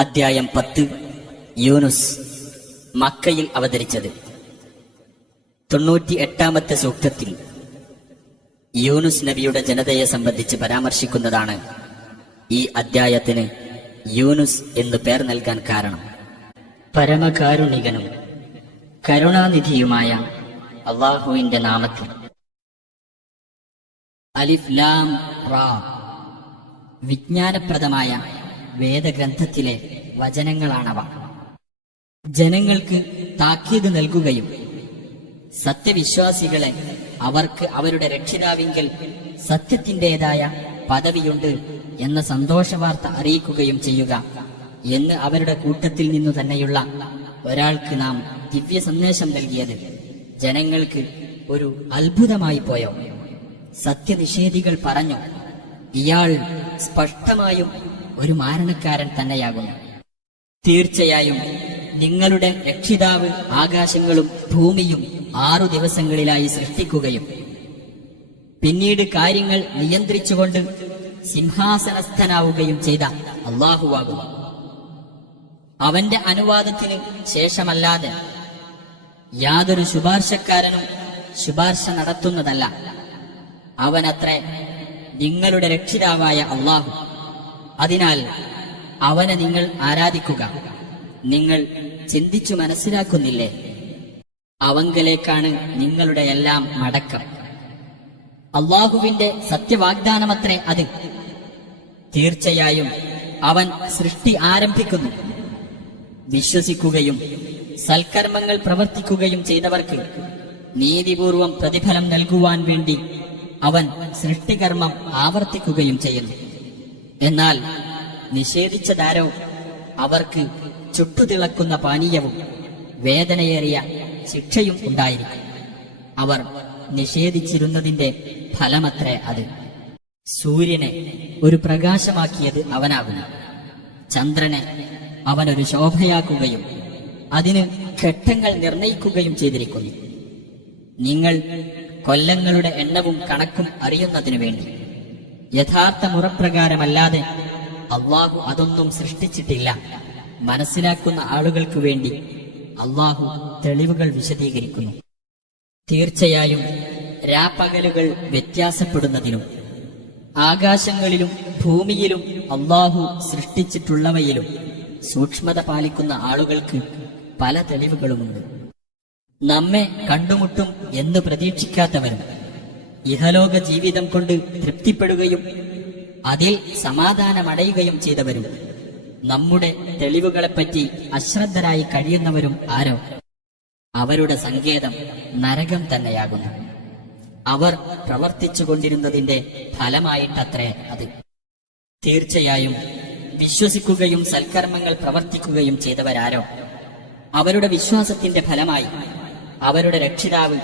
അദ്ധ്യായം 10 യൂനുസ്. മക്കയിൽ അവതരിച്ചത്. 98-ാമത്തെ സൂക്തത്തിൽ യൂനുസ് നബിയുടെ ജനതയെ സംബന്ധിച്ച് പരാമർശിക്കുന്നതാണ് ഈ അദ്ധ്യായത്തിന് യൂനുസ് എന്നു പേർ നൽകാൻ കാരണം. പരമകാരുണികനും കരുണാനിധിയുമായ അല്ലാഹുവിന്റെ നാമത്തിൽ. അലിഫ് ലാം റാ. വിജ്ഞാനപ്രദമായ വേദഗ്രന്ഥത്തിലെ വചനങ്ങളാണവ. ജനങ്ങൾക്ക് താക്കീത് നൽകുകയും സത്യവിശ്വാസികളെ അവർക്ക് അവരുടെ രക്ഷിതാവിങ്കൽ സത്യത്തിൻ്റെതായ പദവിയുണ്ട് എന്ന സന്തോഷവാർത്ത അറിയിക്കുകയും ചെയ്യുക എന്ന് അവരുടെ കൂട്ടത്തിൽ നിന്നു തന്നെയുള്ള ഒരാൾക്ക് നാം ദിവ്യ സന്ദേശം നൽകിയത് ജനങ്ങൾക്ക് ഒരു അത്ഭുതമായി പോയോ? സത്യനിഷേധികൾ പറഞ്ഞു, ഇയാൾ സ്പഷ്ടമായും ഒരു മാരണക്കാരൻ തന്നെയാകുന്നു. തീർച്ചയായും നിങ്ങളുടെ രക്ഷിതാവ് ആകാശങ്ങളും ഭൂമിയും 6 ദിവസങ്ങളിലായി സൃഷ്ടിക്കുകയും പിന്നീട് കാര്യങ്ങൾ നിയന്ത്രിച്ചുകൊണ്ട് സിംഹാസനസ്ഥനാവുകയും ചെയ്ത അല്ലാഹുവാകുന്നു. അവന്റെ അനുവാദത്തിന് ശേഷമല്ലാതെ യാതൊരു ശുപാർശക്കാരനും ശുപാർശ നടത്തുന്നതല്ല. അവനത്രേ നിങ്ങളുടെ രക്ഷിതാവായ അല്ലാഹു. അതിനാൽ അവനെ നിങ്ങൾ ആരാധിക്കുക. നിങ്ങൾ ചിന്തിച്ചു മനസ്സിലാക്കുന്നില്ലേ? അവങ്കലേക്കാണ് നിങ്ങളുടെ എല്ലാം മടക്കം. അല്ലാഹുവിന്റെ സത്യവാഗ്ദാനമത്രേ അത്. തീർച്ചയായും അവൻ സൃഷ്ടി ആരംഭിക്കുന്നു. വിശ്വസിക്കുകയും സൽക്കർമ്മങ്ങൾ പ്രവർത്തിക്കുകയും ചെയ്തവർക്ക് നീതിപൂർവം പ്രതിഫലം നൽകുവാൻ വേണ്ടി അവൻ സൃഷ്ടികർമ്മം ആവർത്തിക്കുകയും ചെയ്യുന്നു. എന്നാൽ നിഷേധിച്ചതാരോ അവർക്ക് ചുട്ടുതിളക്കുന്ന പാനീയവും വേദനയേറിയ ശിക്ഷയും ഉണ്ടായിരിക്കും. അവർ നിഷേധിച്ചിരുന്നതിന്റെ ഫലമത്രേ അത്. സൂര്യനെ ഒരു പ്രകാശമാക്കിയത് അവനാകുന്നു. ചന്ദ്രനെ അവനൊരു ശോഭയാക്കുകയും അതിന് ഘട്ടങ്ങൾ നിർണയിക്കുകയും ചെയ്തിരിക്കുന്നു. നിങ്ങൾ കൊല്ലങ്ങളുടെ എണ്ണവും കണക്കും അറിയുന്നതിനു വേണ്ടി. യഥാർത്ഥ മുറപ്രകാരമല്ലാതെ അല്ലാഹു അതൊന്നും സൃഷ്ടിച്ചിട്ടില്ല. മനസ്സിലാക്കുന്ന ആളുകൾക്ക് വേണ്ടി അല്ലാഹു തെളിവുകൾ വിശദീകരിക്കുന്നു. തീർച്ചയായും രാപ്പകലുകൾ വ്യത്യാസപ്പെടുന്നതിനും ആകാശങ്ങളിലും ഭൂമിയിലും അല്ലാഹു സൃഷ്ടിച്ചിട്ടുള്ളവയിലും സൂക്ഷ്മത പാലിക്കുന്ന ആളുകൾക്ക് പല തെളിവുകളുമുണ്ട്. നമ്മെ കണ്ടുമുട്ടും എന്ന് പ്രതീക്ഷിക്കാത്തവരും ഇഹലോക ജീവിതം കൊണ്ട് തൃപ്തിപ്പെടുകയും അതിൽ സമാധാനമടയുകയും ചെയ്തവരും നമ്മുടെ തെളിവുകളെപ്പറ്റി അശ്രദ്ധരായി കഴിയുന്നവരും ആരോ? അവരുടെ സങ്കേതം നരകം തന്നെയാകുന്നു. അവർ പ്രവർത്തിച്ചുകൊണ്ടിരുന്നതിന്റെ ഫലമായിട്ടത്രേ അത്. തീർച്ചയായും വിശ്വസിക്കുകയും സൽക്കർമ്മങ്ങൾ പ്രവർത്തിക്കുകയും ചെയ്തവരാരോ? അവരുടെ വിശ്വാസത്തിന്റെ ഫലമായി അവരുടെ രക്ഷിതാവ്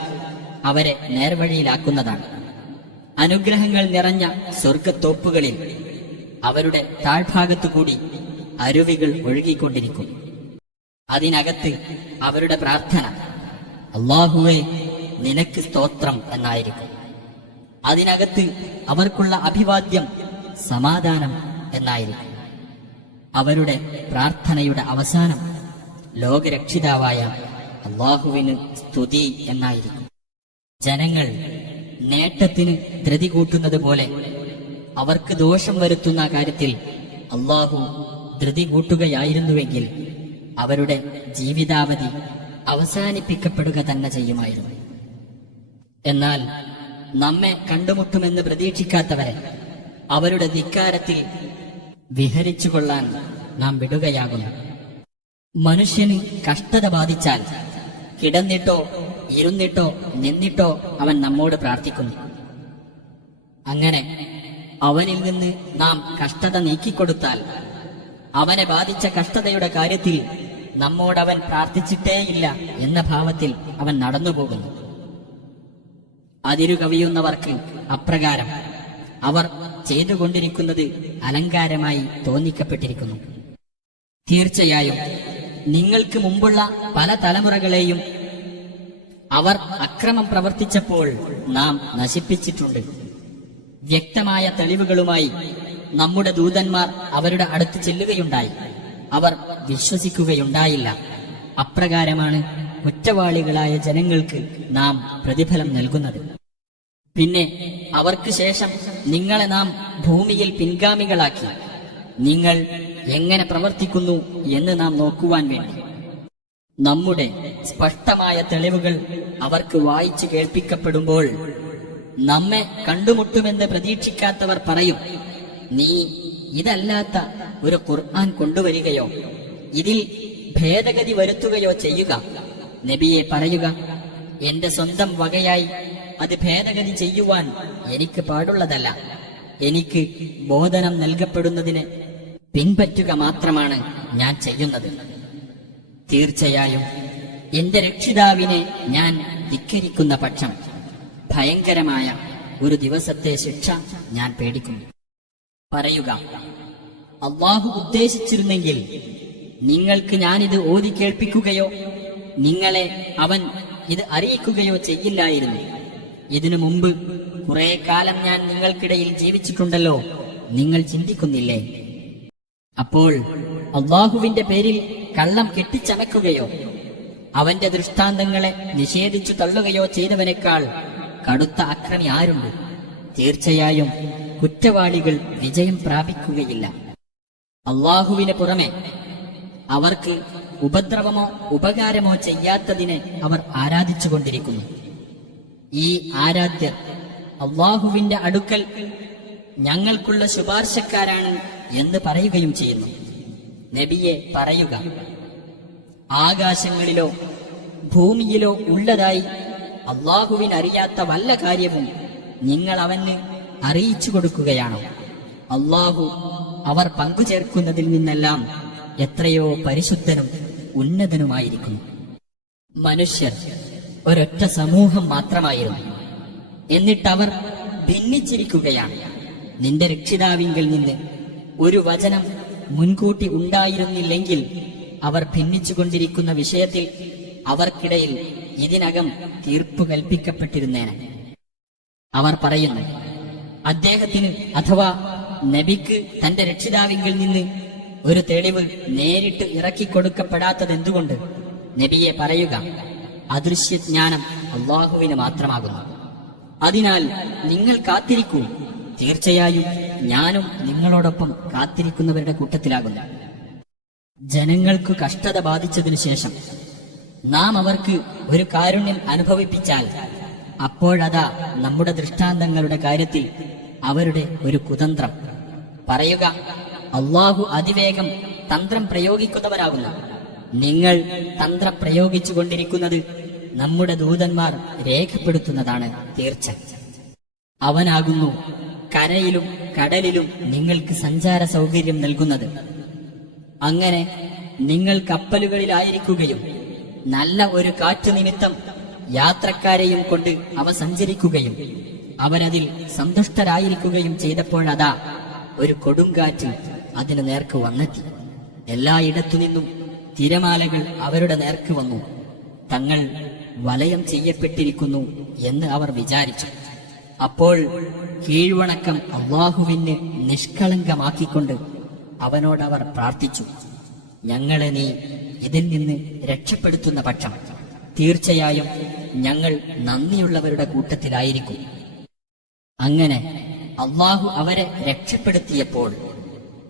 അവരെ നേർവഴിയിലാക്കുന്നതാണ്. അനുഗ്രഹങ്ങൾ നിറഞ്ഞ സ്വർഗത്തോപ്പുകളിൽ അവരുടെ താഴ്ഭാഗത്തുകൂടി അരുവികൾ ഒഴുകിക്കൊണ്ടിരിക്കും. അതിനകത്ത് അവരുടെ പ്രാർത്ഥന അല്ലാഹുവേ നിനക്ക് സ്തോത്രം എന്നായിരിക്കും. അതിനകത്ത് അവർക്കുള്ള അഭിവാദ്യം സമാധാനം എന്നായിരിക്കും. അവരുടെ പ്രാർത്ഥനയുടെ അവസാനം ലോകരക്ഷിതാവായ അല്ലാഹുവിന് സ്തുതി എന്നായിരിക്കും. ജനങ്ങൾ നേട്ടത്തിന് ധൃതി കൂട്ടുന്നത് പോലെ അവർക്ക് ദോഷം വരുത്തുന്ന കാര്യത്തിൽ അല്ലാഹു ധൃതി കൂട്ടുകയായിരുന്നുവെങ്കിൽ അവരുടെ ജീവിതാവധി അവസാനിപ്പിക്കപ്പെടുക തന്നെ ചെയ്യുമായിരുന്നു. എന്നാൽ നമ്മെ കണ്ടുമുട്ടുമെന്ന് പ്രതീക്ഷിക്കാത്തവരെ അവരുടെ ധിക്കാരത്തിൽ വിഹരിച്ചുകൊള്ളാൻ നാം വിടുകയാകുന്നു. മനുഷ്യന് കഷ്ടത ബാധിച്ചാൽ കിടന്നിട്ടോ ഇരുന്നിട്ടോ നിന്നിട്ടോ അവൻ നമ്മോട് പ്രാർത്ഥിക്കുന്നു. അങ്ങനെ അവനിൽ നിന്ന് നാം കഷ്ടത നീക്കിക്കൊടുത്താൽ അവനെ ബാധിച്ച കഷ്ടതയുടെ കാര്യത്തിൽ നമ്മോടവൻ പ്രാർത്ഥിച്ചിട്ടേയില്ല എന്ന ഭാവത്തിൽ അവൻ നടന്നുപോകുന്നു. അതിരുകവിയുന്നവർക്ക് അപ്രകാരം അവർ ചെയ്തുകൊണ്ടിരിക്കുന്നത് അലങ്കാരമായി തോന്നിക്കപ്പെട്ടിരിക്കുന്നു. തീർച്ചയായും നിങ്ങൾക്ക് മുമ്പുള്ള പല തലമുറകളെയും അവർ അക്രമം പ്രവർത്തിച്ചപ്പോൾ നാം നശിപ്പിച്ചിട്ടുണ്ട്. വ്യക്തമായ തെളിവുകളുമായി നമ്മുടെ ദൂതന്മാർ അവരുടെ അടുത്ത് ചെല്ലുകയുണ്ടായി. അവർ വിശ്വസിക്കുകയുണ്ടായില്ല. അപ്രകാരമാണ് കുറ്റവാളികളായ ജനങ്ങൾക്ക് നാം പ്രതിഫലം നൽകുന്നത്. പിന്നെ അവർക്ക് ശേഷം നിങ്ങളെ നാം ഭൂമിയിൽ പിൻഗാമികളാക്കി നിങ്ങൾ എങ്ങനെ പ്രവർത്തിക്കുന്നു എന്ന് നാം നോക്കുവാൻ വേണ്ടി നമ്മുടെ സ്പഷ്ടമായ തെളിവുകൾ അവർക്ക് വായിച്ചു കേൾപ്പിക്കപ്പെടുമ്പോൾ നമ്മെ കണ്ടുമുട്ടുമെന്ന് പ്രതീക്ഷിക്കാത്തവർ പറയും, നീ ഇതല്ലാത്ത ഒരു ഖുർആൻ കൊണ്ടുവരികയോ ഇതിൽ ഭേദഗതി വരുത്തുകയോ ചെയ്യുക. നബിയെ പറയുക, എന്റെ സ്വന്തം വകയായി അത് ഭേദഗതി ചെയ്യുവാൻ എനിക്ക് പാടുള്ളതല്ല. എനിക്ക് ബോധനം നൽകപ്പെടുന്നതിന് പിൻപറ്റുക മാത്രമാണ് ഞാൻ ചെയ്യുന്നത്. തീർച്ചയായും എന്റെ രക്ഷിതാവിനെ ഞാൻ ധിക്കരിക്കുന്ന പക്ഷം ഭയങ്കരമായ ഒരു ദിവസത്തെ ശിക്ഷ ഞാൻ പേടിക്കുന്നു. പറയുക, അല്ലാഹു ഉദ്ദേശിച്ചിരുന്നെങ്കിൽ നിങ്ങൾക്ക് ഞാനിത് ഓതി കേൾപ്പിക്കുകയോ നിങ്ങളെ അവൻ ഇത് അറിയിക്കുകയോ ചെയ്യില്ലായിരുന്നു. ഇതിനു മുമ്പ് കുറെ കാലം ഞാൻ നിങ്ങൾക്കിടയിൽ ജീവിച്ചിട്ടുണ്ടല്ലോ, നിങ്ങൾ ചിന്തിക്കുന്നില്ലേ? അപ്പോൾ അല്ലാഹുവിന്റെ പേരിൽ കള്ളം കെട്ടിച്ചമയ്ക്കുകയോ അവന്റെ ദൃഷ്ടാന്തങ്ങളെ നിഷേധിച്ചു തള്ളുകയോ ചെയ്തവനേക്കാൾ കടുത്ത അക്രമി ആരുണ്ട്? തീർച്ചയായും കുറ്റവാളികൾ വിജയം പ്രാപിക്കുകയില്ല. അല്ലാഹുവിന് പുറമെ അവർക്ക് ഉപദ്രവമോ ഉപകാരമോ ചെയ്യാത്തതിനെ അവർ ആരാധിച്ചുകൊണ്ടിരിക്കുന്നു. ഈ ആരാധ്യർ അല്ലാഹുവിന്റെ അടുക്കൽ ഞങ്ങൾക്കുള്ള ശുപാർശക്കാരാണ് എന്ന് പറയുകയും ചെയ്യുന്നു. നബിയെ പറയുക, ആകാശങ്ങളിലോ ഭൂമിയിലോ ഉള്ളതായി അല്ലാഹുവിനറിയാത്ത വല്ല കാര്യവും നിങ്ങൾ അവന് അറിയിച്ചു കൊടുക്കുകയാണോ? അല്ലാഹു അവർ പങ്കുചേർക്കുന്നതിൽ നിന്നെല്ലാം എത്രയോ പരിശുദ്ധനും ഉന്നതനുമായിരിക്കുന്നു. മനുഷ്യർ ഒരൊറ്റ സമൂഹം മാത്രമായിരുന്നു, എന്നിട്ടവർ ഭിന്നിച്ചിരിക്കുകയാണ്. നിന്റെ രക്ഷിതാവിങ്കിൽ നിന്ന് ഒരു വചനം മുൻകൂട്ടി ഉണ്ടായിരുന്നില്ലെങ്കിൽ അവർ ഭിന്നിച്ചുകൊണ്ടിരിക്കുന്ന വിഷയത്തിൽ അവർക്കിടയിൽ ഇതിനകം തീർപ്പു കൽപ്പിക്കപ്പെട്ടിരുന്നേനെ. അവർ പറയുന്നു, അദ്ദേഹത്തിന് അഥവാ നബിക്ക് തന്റെ രക്ഷിതാവിങ്കിൽ നിന്ന് ഒരു തെളിവ് നേരിട്ട് ഇറക്കിക്കൊടുക്കപ്പെടാത്തതെന്തുകൊണ്ട്? നബിയെ പറയുക, അദൃശ്യജ്ഞാനം അല്ലാഹുവിന് മാത്രമാകുന്നു. അതിനാൽ നിങ്ങൾ കാത്തിരിക്കൂ, തീർച്ചയായും ഞാനും നിങ്ങളോടൊപ്പം കാത്തിരിക്കുന്നവരുടെ കൂട്ടത്തിലാകുന്നു. ജനങ്ങൾക്ക് കഷ്ടത ബാധിച്ചതിനു ശേഷം നാം അവർക്ക് ഒരു കാരുണ്യം അനുഭവിപ്പിച്ചാൽ അപ്പോഴതാ നമ്മുടെ ദൃഷ്ടാന്തങ്ങളുടെ കാര്യത്തിൽ അവരുടെ ഒരു കുതന്ത്രം. പറയുക, അല്ലാഹു അതിവേഗം തന്ത്രം പ്രയോഗിക്കുന്നവനാകുന്നു. നിങ്ങൾ തന്ത്രം പ്രയോഗിച്ചു കൊണ്ടിരിക്കുന്നത് നമ്മുടെ ദൂതന്മാർ രേഖപ്പെടുത്തുന്നതാണ് തീർച്ച. അവനാകുന്നു കരയിലും കടലിലും നിങ്ങൾക്ക് സഞ്ചാര സൗകര്യം നൽകുന്നത്. അങ്ങനെ നിങ്ങൾ കപ്പലുകളിലായിരിക്കുകയും നല്ല ഒരു കാറ്റ് നിമിത്തം യാത്രക്കാരെയും കൊണ്ട് അവ സഞ്ചരിക്കുകയും അവരതിൽ സന്തുഷ്ടരായിരിക്കുകയും ചെയ്തപ്പോഴതാ ഒരു കൊടുങ്കാറ്റ് അതിനു നേർക്ക് വന്നെത്തി. എല്ലായിടത്തുനിന്നും തിരമാലകൾ അവരുടെ നേർക്ക് വന്നു. തങ്ങൾ വലയം ചെയ്യപ്പെട്ടിരിക്കുന്നു എന്ന് അവർ വിചാരിച്ചു. അപ്പോൾ കീഴ്വണക്കം അല്ലാഹുവിന് നിഷ്കളങ്കമാക്കിക്കൊണ്ട് അവനോടവർ പ്രാർത്ഥിച്ചു, ഞങ്ങളെ നീ ഇതിൽ നിന്ന് രക്ഷപ്പെടുത്തുന്ന പക്ഷം തീർച്ചയായും ഞങ്ങൾ നന്ദിയുള്ളവരുടെ കൂട്ടത്തിലായിരിക്കും. അങ്ങനെ അല്ലാഹു അവരെ രക്ഷപ്പെടുത്തിയപ്പോൾ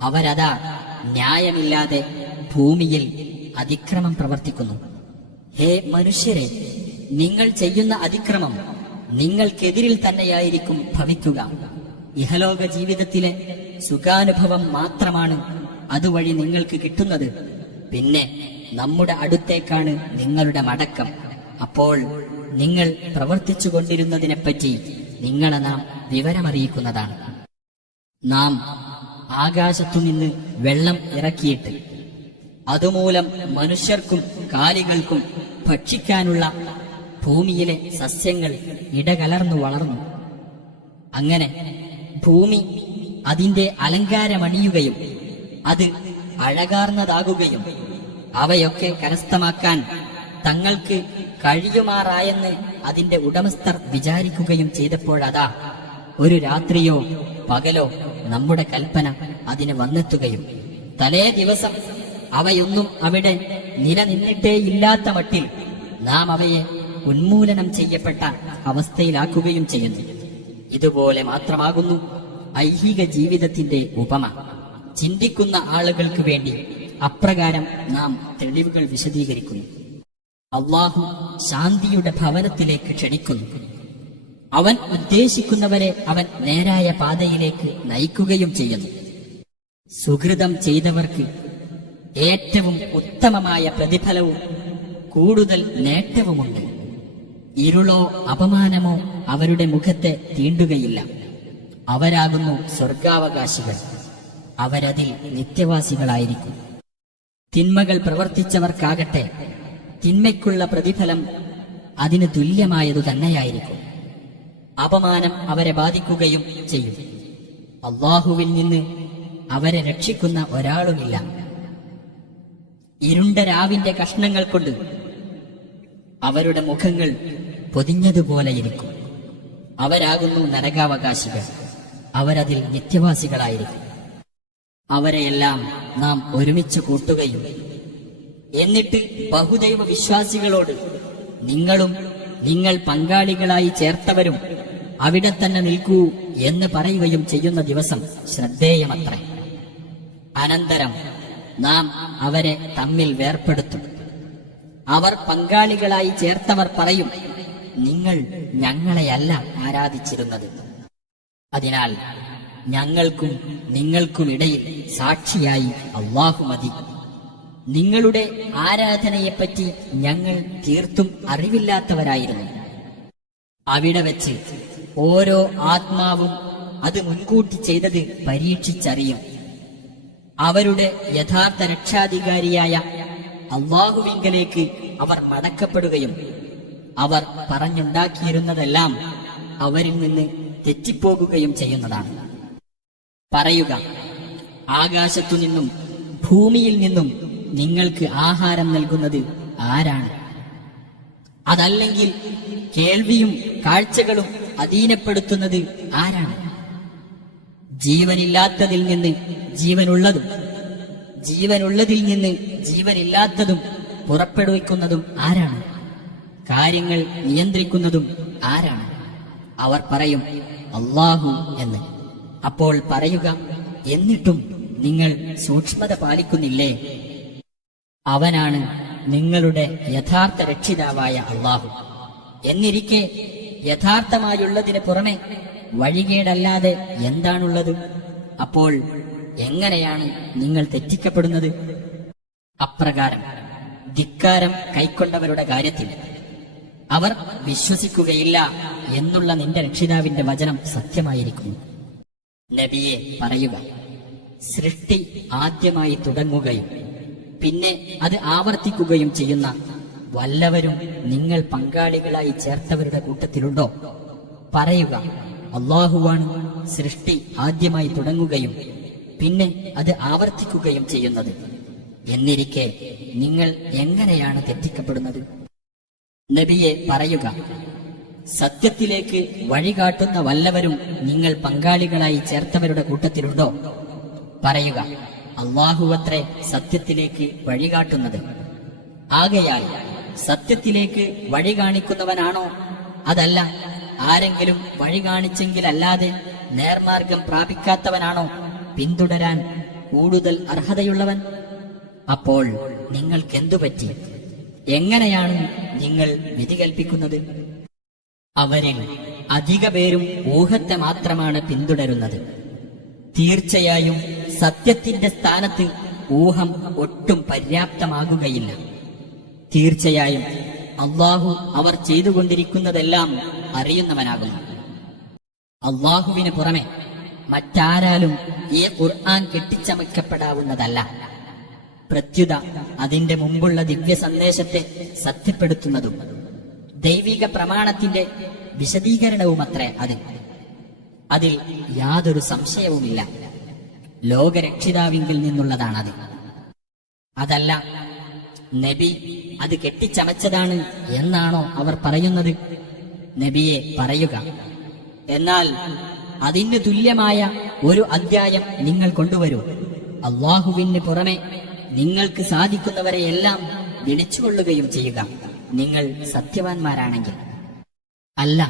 അവരതാ ന്യായമില്ലാതെ ഭൂമിയിൽ അതിക്രമം പ്രവർത്തിക്കുന്നു. ഹേ മനുഷ്യരെ, നിങ്ങൾ ചെയ്യുന്ന അതിക്രമം നിങ്ങൾക്കെതിരിൽ തന്നെയായിരിക്കും ഭവിക്കുക. ഇഹലോക ജീവിതത്തിലെ സുഖാനുഭവം മാത്രമാണ് അതുവഴി നിങ്ങൾക്ക് കിട്ടുന്നത്. പിന്നെ നമ്മുടെ അടുത്തേക്കാണ് നിങ്ങളുടെ മടക്കം. അപ്പോൾ നിങ്ങൾ പ്രവർത്തിച്ചു കൊണ്ടിരുന്നതിനെപ്പറ്റി നിങ്ങളെ നാം വിവരമറിയിക്കുന്നതാണ്. നാം ആകാശത്തുനിന്ന് വെള്ളം ഇറക്കിയിട്ട് അതുമൂലം മനുഷ്യർക്കും കാലികൾക്കും ഭക്ഷിക്കാനുള്ള ഭൂമിയിലെ സസ്യങ്ങൾ ഇടകലർന്നു വളർന്നു. അങ്ങനെ ഭൂമി അതിന്റെ അലങ്കാരമണിയുകയും അത് അഴകാർന്നതാകുകയും അവയൊക്കെ കരസ്ഥമാക്കാൻ തങ്ങൾക്ക് കഴിയുമാറായെന്ന് അതിന്റെ ഉടമസ്ഥർ വിചാരിക്കുകയും ചെയ്തപ്പോഴതാ ഒരു രാത്രിയോ പകലോ നമ്മുടെ കൽപ്പന അതിന് വന്നെത്തുകയും തലേ ദിവസം അവയൊന്നും അവിടെ നിലനിന്നിട്ടേയില്ലാത്ത മട്ടിൽ നാം അവയെ ഉന്മൂലനം ചെയ്യപ്പെട്ട അവസ്ഥയിലാക്കുകയും ചെയ്യുന്നു. ഇതുപോലെ മാത്രമാകുന്നു ഐഹിക ജീവിതത്തിന്റെ ഉപമ. ചിന്തിക്കുന്ന ആളുകൾക്ക് വേണ്ടി അപ്രകാരം നാം തെളിവുകൾ വിശദീകരിക്കുന്നു. അള്ളാഹു ശാന്തിയുടെ ഭവനത്തിലേക്ക് ക്ഷണിക്കുന്നു. അവൻ ഉദ്ദേശിക്കുന്നവരെ അവൻ നേരായ പാതയിലേക്ക് നയിക്കുകയും ചെയ്യുന്നു. സുഹൃതം ചെയ്തവർക്ക് ഏറ്റവും ഉത്തമമായ പ്രതിഫലവും കൂടുതൽ നേട്ടവുമുണ്ട്. ഇരുളോ അപമാനമോ അവരുടെ മുഖത്തെ തീണ്ടുകയില്ല. അവരാകുന്നു സ്വർഗാവകാശികൾ. അവരതിൽ നിത്യവാസികളായിരിക്കും. തിന്മകൾ പ്രവർത്തിച്ചവർക്കാകട്ടെ തിന്മയ്ക്കുള്ള പ്രതിഫലം അതിന് തുല്യമായതു തന്നെയായിരിക്കും. അപമാനം അവരെ ബാധിക്കുകയും ചെയ്യും. അള്ളാഹുവിൽ നിന്ന് അവരെ രക്ഷിക്കുന്ന ഒരാളുമില്ല. ഇരുണ്ട രാവിന്റെ കഷ്ണങ്ങൾ കൊണ്ട് അവരുടെ മുഖങ്ങൾ പൊതിഞ്ഞതുപോലെയിരിക്കും. അവരാകുന്നു നരകാവകാശികൾ. അവരതിൽ നിത്യവാസികളായിരിക്കും. അവരെയെല്ലാം നാം ഒരുമിച്ച് കൂട്ടുകയും എന്നിട്ട് ബഹുദൈവ വിശ്വാസികളോട് നിങ്ങളും നിങ്ങൾ പങ്കാളികളായി ചേർത്തവരും അവിടെ തന്നെ നിൽക്കൂ എന്ന് പറയുകയും ചെയ്യുന്ന ദിവസം ശ്രദ്ധേയമത്രേ. അനന്തരം നാം അവരെ തമ്മിൽ വേർപെടുത്തും. അവർ പങ്കാളികളായി ചേർത്തവർ പറയും, നിങ്ങൾ ഞങ്ങളെയല്ല ആരാധിച്ചിരുന്നത്. അതിനാൽ ഞങ്ങൾക്കും നിങ്ങൾക്കുമിടയിൽ സാക്ഷിയായി അല്ലാഹു മതി. നിങ്ങളുടെ ആരാധനയെപ്പറ്റി ഞങ്ങൾ തീർത്തും അറിവില്ലാത്തവരായിരുന്നു. അവിടെ വെച്ച് ഓരോ ആത്മാവും അത് മുൻകൂട്ടി ചെയ്തത് പരീക്ഷിച്ചറിയും. അവരുടെ യഥാർത്ഥ രക്ഷാധികാരിയായ അല്ലാഹുവിങ്കലേക്ക് അവർ മടക്കപ്പെടുകയും അവർ പറഞ്ഞുണ്ടാക്കിയിരുന്നതെല്ലാം അവരിൽ നിന്ന് തെറ്റിപ്പോകുകയും ചെയ്യുന്നതാണ്. പറയുക, ആകാശത്തുനിന്നും ഭൂമിയിൽ നിന്നും നിങ്ങൾക്ക് ആഹാരം നൽകുന്നത് ആരാണ്? അതല്ലെങ്കിൽ കേൾവിയും കാഴ്ചകളും അധീനപ്പെടുത്തുന്നത് ആരാണ്? ജീവനില്ലാത്തതിൽ നിന്ന് ജീവനുള്ളതും ജീവനുള്ളതിൽ നിന്ന് ജീവനില്ലാത്തതും പുറപ്പെടുവിക്കുന്നതും ആരാണ്? കാര്യങ്ങൾ നിയന്ത്രിക്കുന്നതും ആരാണ്? അവർ പറയും, അല്ലാഹു എന്ന്. അപ്പോൾ പറയുക, എന്നിട്ടും നിങ്ങൾ സൂക്ഷ്മത പാലിക്കുന്നില്ലേ? അവനാണ് നിങ്ങളുടെ യഥാർത്ഥ രക്ഷിതാവായ അല്ലാഹു. എന്നിരിക്കെ യഥാർത്ഥമായുള്ളതിന് പുറമെ വഴികേടല്ലാതെ എന്താണുള്ളത്? അപ്പോൾ എങ്ങനെയാണ് നിങ്ങൾ തെറ്റിക്കപ്പെടുന്നത്? അപ്രകാരം ധിക്കാരം കൈക്കൊണ്ടവരുടെ കാര്യത്തിൽ അവർ വിശ്വസിക്കുകയില്ല എന്നുള്ള നിന്റെ രക്ഷിതാവിന്റെ വചനം സത്യമായിരിക്കുന്നു. നബിയെ പറയുക, സൃഷ്ടി ആദ്യമായി തുടങ്ങുകയും പിന്നെ അത് ആവർത്തിക്കുകയും ചെയ്യുന്ന വല്ലവരും നിങ്ങൾ പങ്കാളികളായി ചേർത്തവരുടെ കൂട്ടത്തിലുണ്ടോ? പറയുക, അല്ലാഹുവാണ് സൃഷ്ടി ആദ്യമായി തുടങ്ങുകയും പിന്നെ അത് ആവർത്തിക്കുകയും ചെയ്യുന്നത്. എന്നിരിക്കെ നിങ്ങൾ എങ്ങനെയാണ് തെറ്റിക്കപ്പെടുന്നത്? നബിയെ പറയുക, സത്യത്തിലേക്ക് വഴികാട്ടുന്ന വല്ലവരും നിങ്ങൾ പങ്കാളികളായി ചേർത്തവരുടെ കൂട്ടത്തിലുണ്ടോ? പറയുക, അല്ലാഹുവത്രേ സത്യത്തിലേക്ക് വഴികാട്ടുന്നത്. ആകയാൽ സത്യത്തിലേക്ക് വഴി കാണിക്കുന്നവനാണോ? അതല്ല ആരെങ്കിലും വഴി കാണിച്ചെങ്കിലല്ലാതെ നേർമാർഗം പ്രാപിക്കാത്തവനാണോ പിന്തുടരാൻ കൂടുതൽ അർഹതയുള്ളവൻ? അപ്പോൾ നിങ്ങൾക്കെന്തു പറ്റി? എങ്ങനെയാണ് നിങ്ങൾ വിധി കൽപ്പിക്കുന്നത്? അവരിൽ അധിക പേരും ഊഹത്തെ മാത്രമാണ് പിന്തുടരുന്നത്. തീർച്ചയായും സത്യത്തിന്റെ സ്ഥാനത്ത് ഊഹം ഒട്ടും പര്യാപ്തമാകുകയില്ല. തീർച്ചയായും അല്ലാഹു അവർ ചെയ്തുകൊണ്ടിരിക്കുന്നതെല്ലാം അറിയുന്നവനാകുന്നു. അല്ലാഹുവിന് പുറമെ മറ്റാരാലും ഈ ഖുർആൻ കെട്ടിച്ചമയ്ക്കപ്പെടാവുന്നതല്ല. പ്രത്യുത അതിന്റെ മുമ്പുള്ള ദിവ്യ സന്ദേശത്തെ സത്യപ്പെടുത്തുന്നതും ദൈവിക പ്രമാണത്തിന്റെ വിശദീകരണവുമത്രേ അത്. അതിൽ യാതൊരു സംശയവുമില്ല. ലോകരക്ഷിതാവിങ്കിൽ നിന്നുള്ളതാണത്. അതല്ല നബി അത് കെട്ടിച്ചമച്ചതാണ് എന്നാണോ അവർ പറയുന്നത്? നബിയെ പറയുക, എന്നാൽ അതിന് തുല്യമായ ഒരു അധ്യായം നിങ്ങൾ കൊണ്ടുവരൂ. അല്ലാഹുവിന് പുറമെ നിങ്ങൾക്ക് സാധിക്കുന്നവരെയെല്ലാം വിളിച്ചുകൊള്ളുകയും ചെയ്യുക, നിങ്ങൾ സത്യവാൻമാരാണെങ്കിൽ. അല്ല,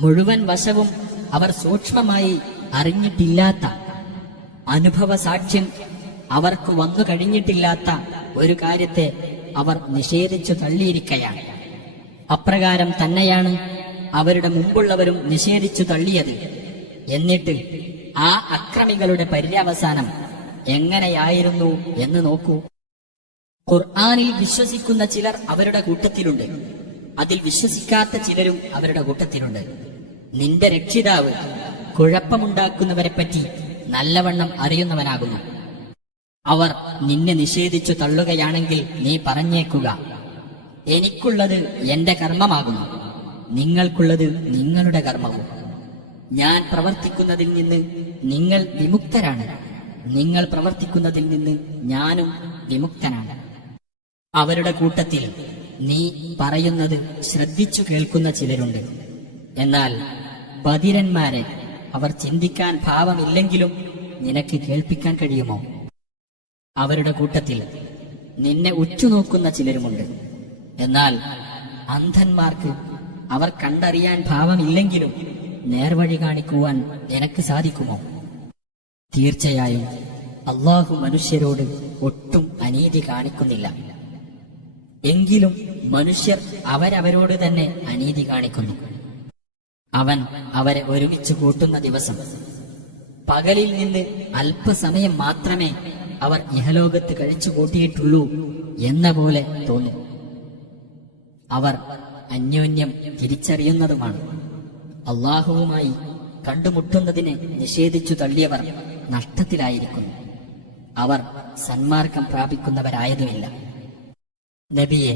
മുഴുവൻ വശവും അവർ സൂക്ഷ്മമായി അറിഞ്ഞിട്ടില്ലാത്ത, അനുഭവ സാക്ഷ്യം അവർക്ക് വന്നു കഴിഞ്ഞിട്ടില്ലാത്ത ഒരു കാര്യത്തെ അവർ നിഷേധിച്ചു തള്ളിയിരിക്കയാണ്. അപ്രകാരം തന്നെയാണ് അവരുടെ മുമ്പുള്ളവരും നിഷേധിച്ചു തള്ളിയത്. എന്നിട്ട് ആ അക്രമികളുടെ പര്യവസാനം എങ്ങനെയായിരുന്നു എന്ന് നോക്കൂ. ഖുർആനിൽ വിശ്വസിക്കുന്ന ചിലർ അവരുടെ കൂട്ടത്തിലുണ്ട്, അതിൽ വിശ്വസിക്കാത്ത ചിലരും അവരുടെ കൂട്ടത്തിലുണ്ട്. നിന്റെ രക്ഷിതാവ് കുഴപ്പമുണ്ടാക്കുന്നവരെപ്പറ്റി നല്ലവണ്ണം അറിയുന്നവനാകുന്നു. അവർ നിന്നെ നിഷേധിച്ചു തള്ളുകയാണെങ്കിൽ നീ പറഞ്ഞേക്കുക, എനിക്കുള്ളത് എന്റെ കർമ്മമാകുന്നു, നിങ്ങൾക്കുള്ളത് നിങ്ങളുടെ കർമ്മവും. ഞാൻ പ്രവർത്തിക്കുന്നതിൽ നിന്ന് നിങ്ങൾ വിമുക്തരാണ്, നിങ്ങൾ പ്രവർത്തിക്കുന്നതിൽ നിന്ന് ഞാനും വിമുക്തനാണ്. അവരുടെ കൂട്ടത്തിൽ നീ പറയുന്നത് ശ്രദ്ധിച്ചു കേൾക്കുന്ന ചിലരുണ്ട്. എന്നാൽ ബധിരന്മാരെ അവർ ചിന്തിക്കാൻ ഭാവമില്ലെങ്കിലും നിനക്ക് കേൾപ്പിക്കാൻ കഴിയുമോ? അവരുടെ കൂട്ടത്തിൽ നിന്നെ ഉറ്റുനോക്കുന്ന ചിലരുമുണ്ട്. എന്നാൽ അന്ധന്മാർക്ക് അവർ കണ്ടറിയാൻ ഭാവമില്ലെങ്കിലും നേർവഴി കാണിക്കുവാൻ നിനക്ക് സാധിക്കുമോ? തീർച്ചയായും അല്ലാഹു മനുഷ്യരോട് ഒട്ടും അനീതി കാണിക്കുന്നില്ല. എങ്കിലും മനുഷ്യർ അവരവരോട് തന്നെ അനീതി കാണിക്കുന്നു. അവൻ അവരെ ഒരുമിച്ച് കൂട്ടുന്ന ദിവസം പകലിൽ നിന്ന് അല്പസമയം മാത്രമേ അവർ ഇഹലോകത്ത് കഴിച്ചു കൂട്ടിയിട്ടുള്ളൂ എന്ന പോലെ തോന്നും. അവർ അന്യോന്യം തിരിച്ചറിയുന്നതുമാണ്. അള്ളാഹുവുമായി കണ്ടുമുട്ടുന്നതിനെ നിഷേധിച്ചു തള്ളിയവർ നഷ്ടത്തിലായിരിക്കുന്നു. അവർ സന്മാർഗം പ്രാപിക്കുന്നവരായതുമില്ല. നബിയെ,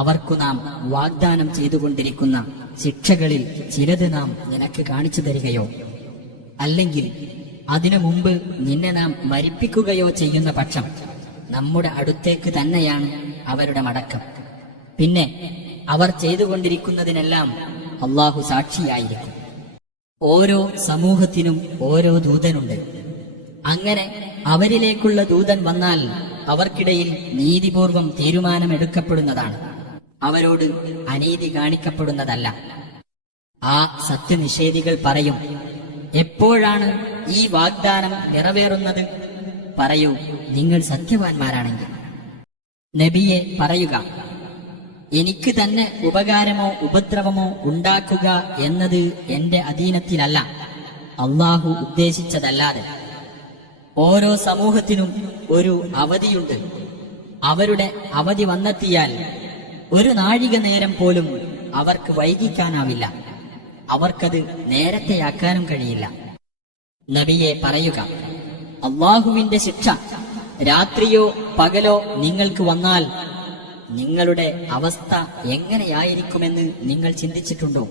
അവർക്കു നാം വാഗ്ദാനം ചെയ്തുകൊണ്ടിരിക്കുന്ന ശിക്ഷകളിൽ ചിലത് നാം നിനക്ക് കാണിച്ചു തരികയോ അല്ലെങ്കിൽ അതിനു മുമ്പ് നിന്നെ നാം മരിപ്പിക്കുകയോ ചെയ്യുന്ന പക്ഷം നമ്മുടെ അടുത്തേക്ക് തന്നെയാണ് അവരുടെ മടക്കം. പിന്നെ അവർ ചെയ്തുകൊണ്ടിരിക്കുന്നതിനെല്ലാം അള്ളാഹു സാക്ഷിയായിരിക്കും. ഓരോ സമൂഹത്തിനും ഓരോ ദൂതനുണ്ട്. അങ്ങനെ അവരിലേക്കുള്ള ദൂതൻ വന്നാൽ അവർക്കിടയിൽ നീതിപൂർവം തീരുമാനമെടുക്കപ്പെടുന്നതാണ്, അവരോട് അനീതി കാണിക്കപ്പെടുന്നതല്ല. ആ സത്യനിഷേധികൾ പറയും, എപ്പോഴാണ് ഈ വാഗ്ദാനം നിറവേറുന്നത്? പറയൂ, നിങ്ങൾ സത്യവാൻമാരാണെങ്കിൽ. നബിയെ പറയുക, എനിക്ക് തന്നെ ഉപകാരമോ ഉപദ്രവമോ ഉണ്ടാക്കുക എന്നത് എന്റെ അധീനത്തിലല്ല, അള്ളാഹു ഉദ്ദേശിച്ചതല്ലാതെ. ഓരോ സമൂഹത്തിനും ഒരു അവധിയുണ്ട്. അവരുടെ അവധി വന്നെത്തിയാൽ ഒരു നാഴിക നേരം പോലും അവർക്ക് വൈകിക്കാനാവില്ല, അവർക്കത് നേരത്തെയാക്കാനും കഴിയില്ല. നബിയെ പറയുക, അള്ളാഹുവിന്റെ ശിക്ഷ രാത്രിയോ പകലോ നിങ്ങൾക്ക് വന്നാൽ നിങ്ങളുടെ അവസ്ഥ എങ്ങനെയായിരിക്കുമെന്ന് നിങ്ങൾ ചിന്തിച്ചിട്ടുണ്ടോ?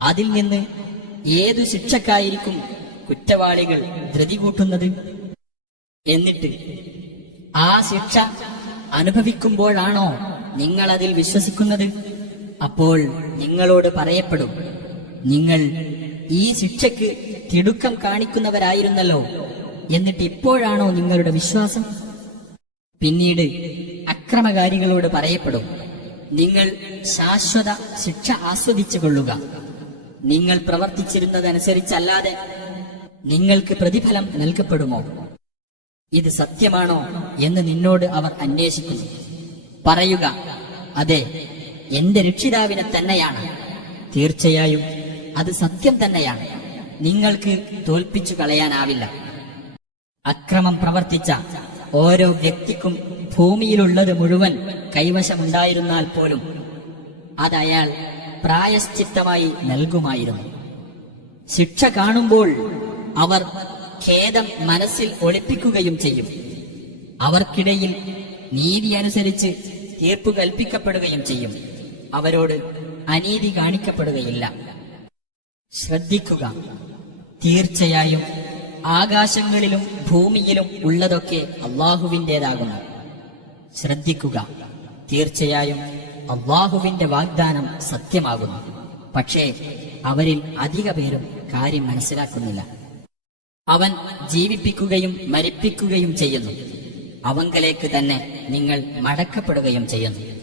അതിൽ നിന്ന് ഏതു ശിക്ഷക്കായിരിക്കും കുറ്റവാളികൾ ധൃതി കൂട്ടുന്നത്? എന്നിട്ട് ആ ശിക്ഷ അനുഭവിക്കുമ്പോഴാണോ നിങ്ങൾ അതിൽ വിശ്വസിക്കുന്നത്? അപ്പോൾ നിങ്ങളോട് പറയപ്പെടും, നിങ്ങൾ ഈ ശിക്ഷയ്ക്ക് തിടുക്കം കാണിക്കുന്നവരായിരുന്നല്ലോ, എന്നിട്ട് ഇപ്പോഴാണോ നിങ്ങളുടെ വിശ്വാസം? പിന്നീട് അക്രമകാരികളോട് പറയപ്പെടും, നിങ്ങൾ ശാശ്വത ശിക്ഷ ആസ്വദിച്ചു കൊള്ളുക, നിങ്ങൾ പ്രവർത്തിച്ചിരുന്നതനുസരിച്ചല്ലാതെ നിങ്ങൾക്ക് പ്രതിഫലം നൽകപ്പെടുമോ? ഇത് സത്യമാണോ എന്ന് നിന്നോട് അവർ അന്വേഷിക്കുന്നു. പറയുക, അതെ, എന്റെ രക്ഷിതാവിനെ തന്നെയാണ്, തീർച്ചയായും അത് സത്യം തന്നെയാണ്, നിങ്ങൾക്ക് തോൽപ്പിച്ചു കളയാനാവില്ല. അക്രമം പ്രവർത്തിച്ച ഓരോ വ്യക്തിക്കും ഭൂമിയിലുള്ളത് മുഴുവൻ കൈവശമുണ്ടായിരുന്നാൽ പോലും അതയാൾ പ്രായശ്ചിത്തമായി നൽകുമായിരുന്നു. ശിക്ഷ കാണുമ്പോൾ അവർ ഖേദം മനസ്സിൽ ഒളിപ്പിക്കുകയും ചെയ്യും. അവർക്കിടയിൽ നീതി അനുസരിച്ച് തീർപ്പ് കൽപ്പിക്കപ്പെടുകയും ചെയ്യും. അവരോട് അനീതി കാണിക്കപ്പെടുകയില്ല. ശ്രദ്ധിക്കുക, തീർച്ചയായും ആകാശങ്ങളിലും ഭൂമിയിലും ഉള്ളതൊക്കെ അള്ളാഹുവിൻ്റെതാകുന്നു. ശ്രദ്ധിക്കുക, തീർച്ചയായും അള്ളാഹുവിന്റെ വാഗ്ദാനം സത്യമാകുന്നു. പക്ഷേ അവരിൽ അധിക പേരും കാര്യം മനസ്സിലാക്കുന്നില്ല. അവൻ ജീവിപ്പിക്കുകയും മരിപ്പിക്കുകയും ചെയ്യുന്നു. അവങ്കലേക്ക് തന്നെ നിങ്ങൾ മടക്കപ്പെടുകയും ചെയ്യുന്നു.